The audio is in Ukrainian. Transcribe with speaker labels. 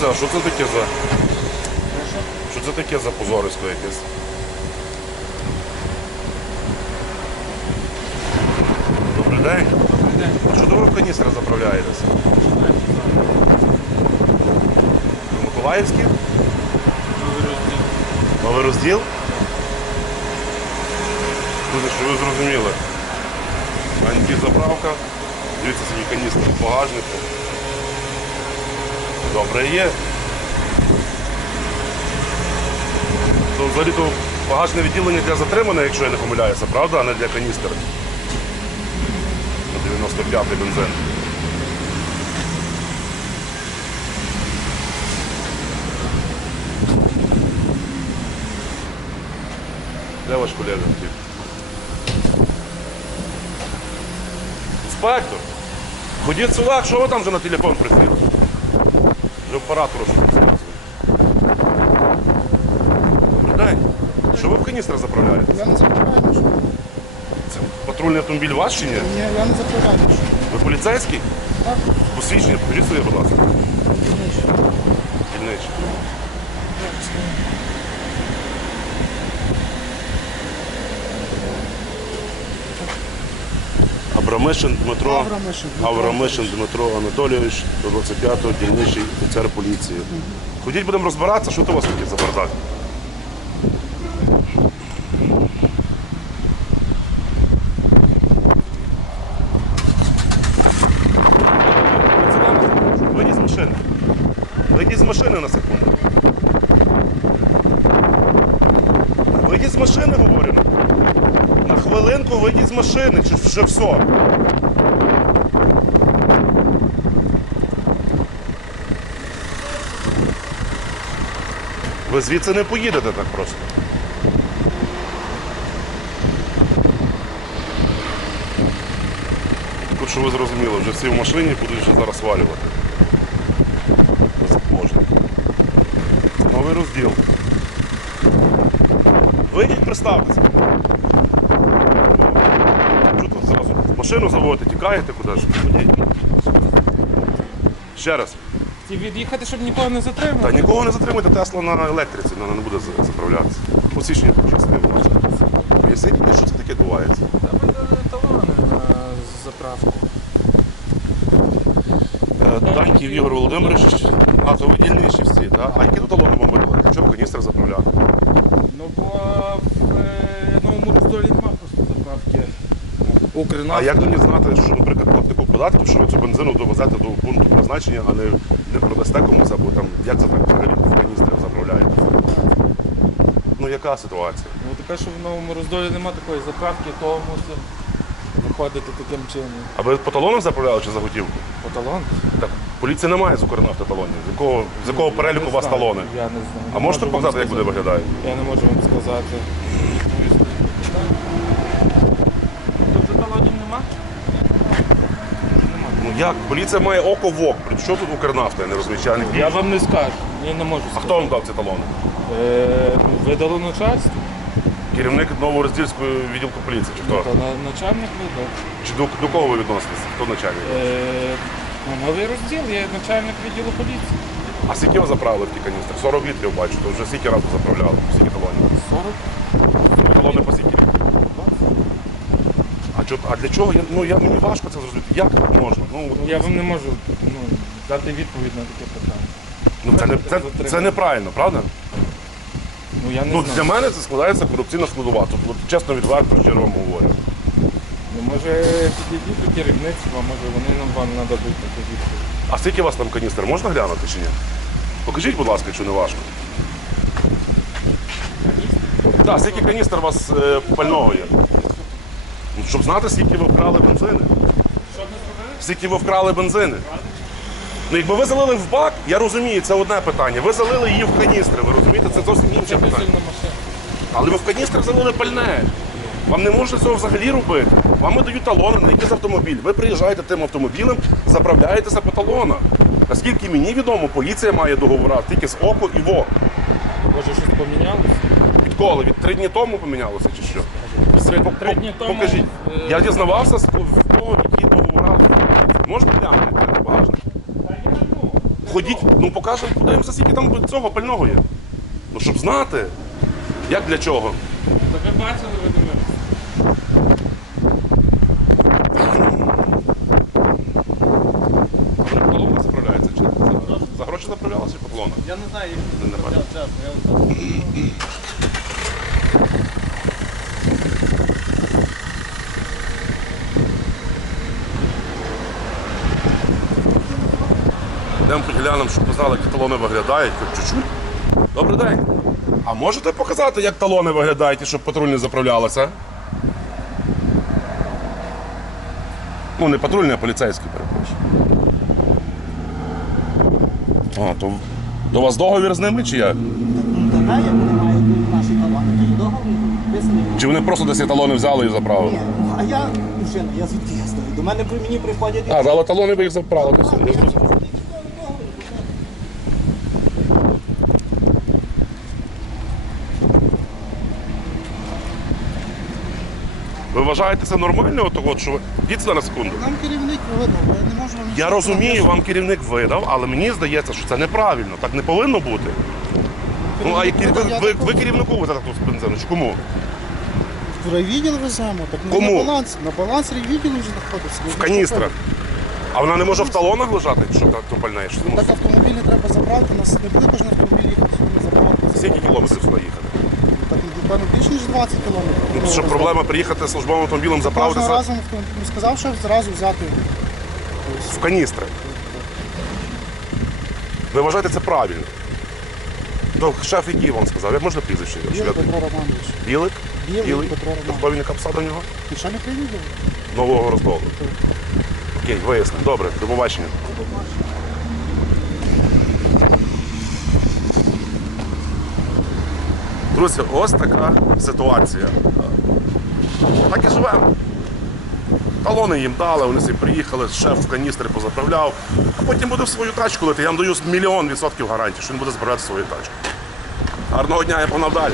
Speaker 1: це? Що це таке за. Що це таке за позорисько якесь? Добрий день. А що ви в каністри заправляєтеся? Ви Миколаївські? Новий розділ? Друзі, що ви зрозуміли? Антизаправка. Дивіться собі каністри в багажнику. Добре є. То взагалі то багажне відділення для затриманих, якщо я не помиляюся, правда, а не для каністр. На 95-й бензин. Де ваш колега? хотів? Інспектор, ходіть сюди, що ви там вже на телефон присіли? Вже що розказує. Добрий день. Що ви в каністра заправляєте?
Speaker 2: Я не заправляю нічого.
Speaker 1: Це патрульний автомобіль ваш чи ні?
Speaker 2: Ні, я не заправляю нічого.
Speaker 1: Ви поліцейський?
Speaker 2: Так,
Speaker 1: Посвідчення, покажіть своє, будь ласка.
Speaker 2: дільничий.
Speaker 1: Дільничий. Абрамишин Дмитро.
Speaker 2: Аврамишин Дмитро
Speaker 1: Аврамишин Дмитро Анатолійович, до 25-го дільничий офіцер поліції. Ходіть, будемо розбиратися, що то у вас таке за бардак. Вийдіть з машини. Вийдіть з машини на секунду. Вийдіть з машини, говорю. Хвилинку вийдіть з машини, чи вже все. Ви звідси не поїдете так просто. Тут, що ви зрозуміли, вже всі в машині будуть вже зараз свалювати. Безможно. Це новий розділ. Вийдіть, представтеся. Машину заводите, тікаєте кудись? Ще раз.
Speaker 3: Ті від'їхати, щоб нікого не затримати.
Speaker 1: Та нікого не затримуйте, Тесла на електриці, вона не буде заправлятися. Будь ласка. Поясніть мені, що це таке відбувається.
Speaker 3: Та ми дали талони на заправку.
Speaker 1: Е, Даньків Ігор Володимирович. А, то ви дільніші всі, так? А які тут талони вам видали? Чого каністр заправляти?
Speaker 3: Ну, бо в е, новому роздолі нема просто заправки. Укрнафта.
Speaker 1: А як мені знати, що, наприклад, платнику податків, що ви цю бензину довезете до пункту призначення, а не, не продасте комусь, або там, як це так взагалі в каністрі заправляєте? Ну яка ситуація?
Speaker 3: Ну, така, що в новому роздолі нема такої заправки, то мусимо виходити таким чином.
Speaker 1: А ви по талонах заправляли чи за готівку?
Speaker 3: По талон?
Speaker 1: Так, поліція не має з Укрнафти талонів. З якого, з якого переліку у вас
Speaker 3: знаю,
Speaker 1: талони?
Speaker 3: Я не знаю.
Speaker 1: А можете показати, як
Speaker 3: сказати.
Speaker 1: виглядають?
Speaker 3: Я не можу вам сказати. Тут же талонів нема?
Speaker 1: Ну як? Поліція має око в ок. При що тут Укрнафта? Я не розумію, чи я не
Speaker 3: Я вам не скажу. Я не можу
Speaker 1: А
Speaker 3: сказати.
Speaker 1: хто вам дав ці талони?
Speaker 3: Е, ну, видало начальство.
Speaker 1: Керівник Новороздільського відділку поліції, чи хто?
Speaker 3: Та на- начальник видав.
Speaker 1: Чи до, до кого ви відноситесь? Хто начальник?
Speaker 3: Е, ну, новий розділ, є начальник відділу поліції.
Speaker 1: А скільки ви заправили в ті каністри? 40 літрів бачу, то вже скільки разів заправляли, скільки талонів?
Speaker 3: 40?
Speaker 1: Ну, Талони по скільки? А, а для чого? Я, ну, я, мені важко це зрозуміти. Як так можна? Ну, от,
Speaker 3: я вам не можу ну, дати відповідь на таке питання.
Speaker 1: ну, це, не, це, це неправильно, правда?
Speaker 3: Ну, я не
Speaker 1: Ну,
Speaker 3: знаю.
Speaker 1: для мене це складається корупційна складова. От, чесно відверто, щиро вам говорю.
Speaker 3: Ну, може, підійдіть до керівництва, може вони нам вам нададуть таку відповідь.
Speaker 1: А скільки у вас там каністр? Можна глянути чи ні? Покажіть, будь ласка, якщо не важко. Так, скільки каністр у вас е, пального є? Ну, Щоб знати, скільки ви вкрали бензини. Скільки ви вкрали бензини. Ну, якби ви залили в бак, я розумію, це одне питання. Ви залили її в каністри, ви розумієте, це зовсім інше питання. Але ви в каністр залили пальне. Вам не можна цього взагалі робити. Вам видають талони на якийсь автомобіль. Ви приїжджаєте тим автомобілем, заправляєтеся по талонах. Наскільки мені відомо, поліція має договори тільки з ОКО і ВО.
Speaker 3: Може, щось помінялося?
Speaker 1: Відколи? Від три дні тому помінялося чи що? По-
Speaker 3: Три дні тому,
Speaker 1: Покажіть.
Speaker 3: е,
Speaker 1: Я дізнавався, з ко- в кого які договори. Можете глянути відкрити багажник? ходіть, ну покажемо, подивимося, скільки там цього пального є. Ну, щоб знати, як для чого.
Speaker 3: Та ви бачили, ви дивилися.
Speaker 1: По талонах чи за, за гроші заправлялися чи по талонах?
Speaker 3: Я не знаю,
Speaker 1: Не, не бачу.
Speaker 3: чесно, я
Speaker 1: Йдемо глянемо, щоб познали, як талони виглядають, хоч чуть-чуть. Добрий день. А можете показати, як талони виглядають, і щоб патрульні заправлялися? Ну, не патрульні, а поліцейські, перепрошую. А, то, у вас договір з ними чи як?
Speaker 2: Ну, як вони мають наші талони, то договір вписаний.
Speaker 1: Чи вони просто десь талони взяли і заправили?
Speaker 2: Ні, ну, а я вже, я звідки я знаю? До мене при мені приходять.
Speaker 1: А, але талони ви їх заправили. то все, я зрозумів. Вважаєте це нормально, от, от, що ви... Діть сюди на секунду.
Speaker 2: Нам керівник бо я не можу вам
Speaker 1: Я розумію, вам керівник видав, але мені здається, що це неправильно. Так не повинно бути. Ну, а які- ви, ви, ви керівнику везете тут бензину, чи кому?
Speaker 2: В райвідділ веземо, так ну,
Speaker 1: Кому?
Speaker 2: на баланс. На баланс райвідділу вже знаходиться.
Speaker 1: В каністрах. А вона не може в талонах лежати, що так то пальне? Що, ну,
Speaker 2: Так автомобілі треба заправити, у нас не буде кожен автомобіль їхати сюди заправку.
Speaker 1: скільки кілометрів сюди їхати?
Speaker 2: Так, напевно, більше ніж 20 кілометрів.
Speaker 1: Ну, що проблема приїхати службовим автомобілем
Speaker 2: Кожного
Speaker 1: заправитися
Speaker 2: разу автомобіль сказав, що зразу взяти.
Speaker 1: в каністри. Ви вважаєте це правильно? То шеф який вам сказав? Як можна прізвище? його? Я-
Speaker 2: Петро Романович.
Speaker 1: Білик?
Speaker 2: Білий Петро Романович.
Speaker 1: Хто він яка посада у нього?
Speaker 2: Начальник райвідділу.
Speaker 1: Нового Роздолу. Окей, вияснено. Добре, до побачення. Друзі, ось така ситуація. Так і живемо. Талони їм дали, вони собі приїхали, шеф в каністри позаправляв, а потім буде в свою тачку лити. Я вам даю мільйон відсотків гарантії, що він буде заправляти свою тачку. Гарного дня, я погнав далі.